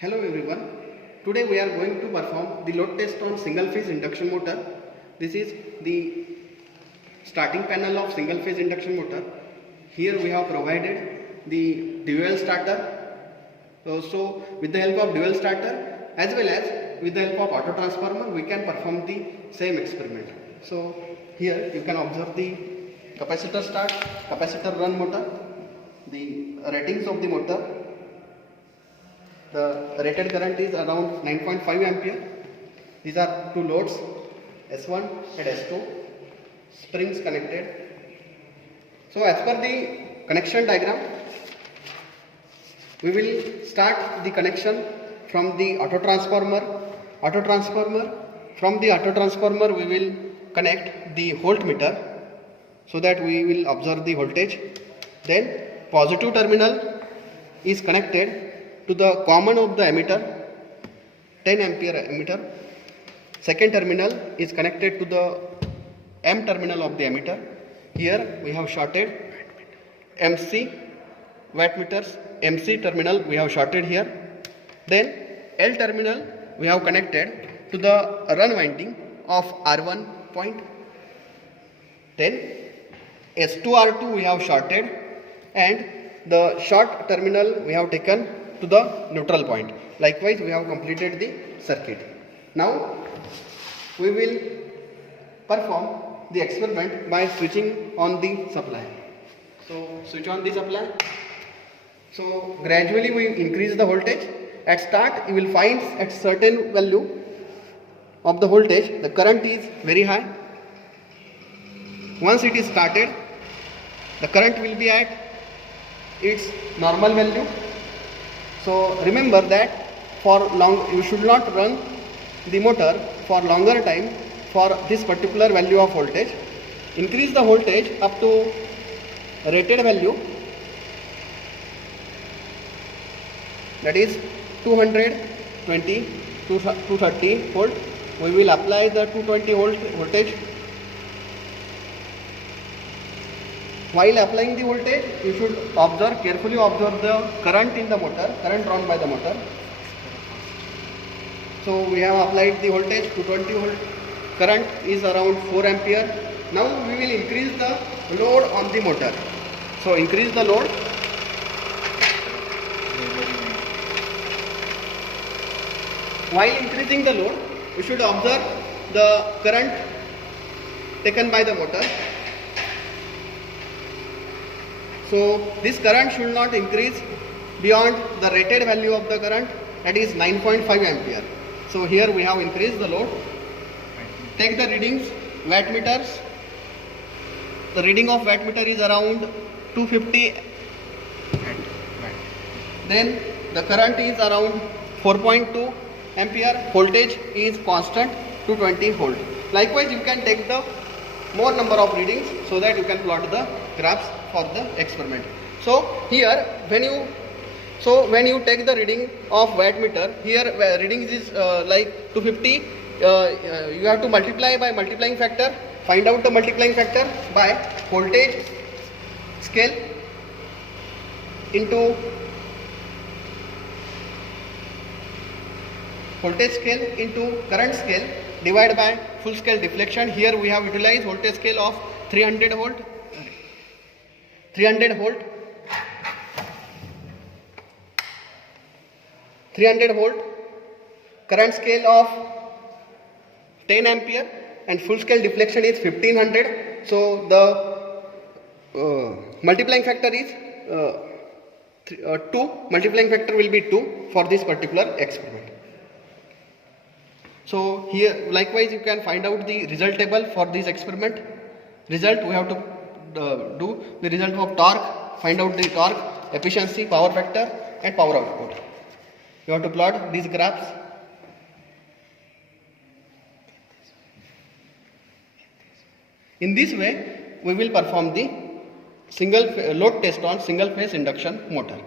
Hello everyone. Today we are going to perform the load test on single phase induction motor. This is the starting panel of single phase induction motor. Here we have provided the dual starter. So with the help of dual starter as well as with the help of auto transformer we can perform the same experiment. So here you can observe the capacitor start, capacitor run motor, the ratings of the motor. The rated current is around 9.5 ampere. These are two loads S1 and S2, springs connected. So as per the connection diagram, we will start the connection from the auto transformer. From the auto transformer we will connect the voltmeter so that we will observe the voltage. Then positive terminal is connected to the common of the emitter, 10 ampere emitter. Second terminal is connected to the M terminal of the emitter. Here we have shorted MC wattmeters, MC terminal we have shorted here. Then L terminal we have connected to the run winding of R1 point. Then S2 R2 we have shorted, and the short terminal we have taken to the neutral point. Likewise we have completed the circuit. Now we will perform the experiment by switching on the supply. So switch on the supply. So gradually we increase the voltage. At start you will find at certain value of the voltage the current is very high. Once it is started, the current will be at its normal value. So remember that you should not run the motor for longer time for this particular value of voltage. Increase the voltage up to rated value, that is 220 to 230 volt. We will apply the 220 volt voltage. While applying the voltage, you should carefully observe the current in the motor, current drawn by the motor. So we have applied the voltage 220 volt. Current is around 4 ampere. Now we will increase the load on the motor. So increase the load. While increasing the load, you should observe the current taken by the motor. So this current should not increase beyond the rated value of the current, that is 9.5 ampere. So here we have increased the load. Take the readings, wattmeters. The reading of wattmeter is around 250. Then the current is around 4.2 ampere. Voltage is constant 220 volt. Likewise you can take the more number of readings so that you can plot the graphs for the experiment. So here when you take the reading of wattmeter, here readings is like 250, you have to multiply by multiplying factor. Find out the multiplying factor by voltage scale into current scale divided by full scale deflection. Here we have utilized voltage scale of 300 volt. Current scale of 10 ampere and full scale deflection is 1500. So the multiplying factor is 2. Multiplying factor will be 2 for this particular experiment. So here likewise you can find out the result table for this experiment. Result we have to do the result of torque, find out the torque, efficiency, power factor and power output. You have to plot these graphs. In this way we will perform the load test on single phase induction motor.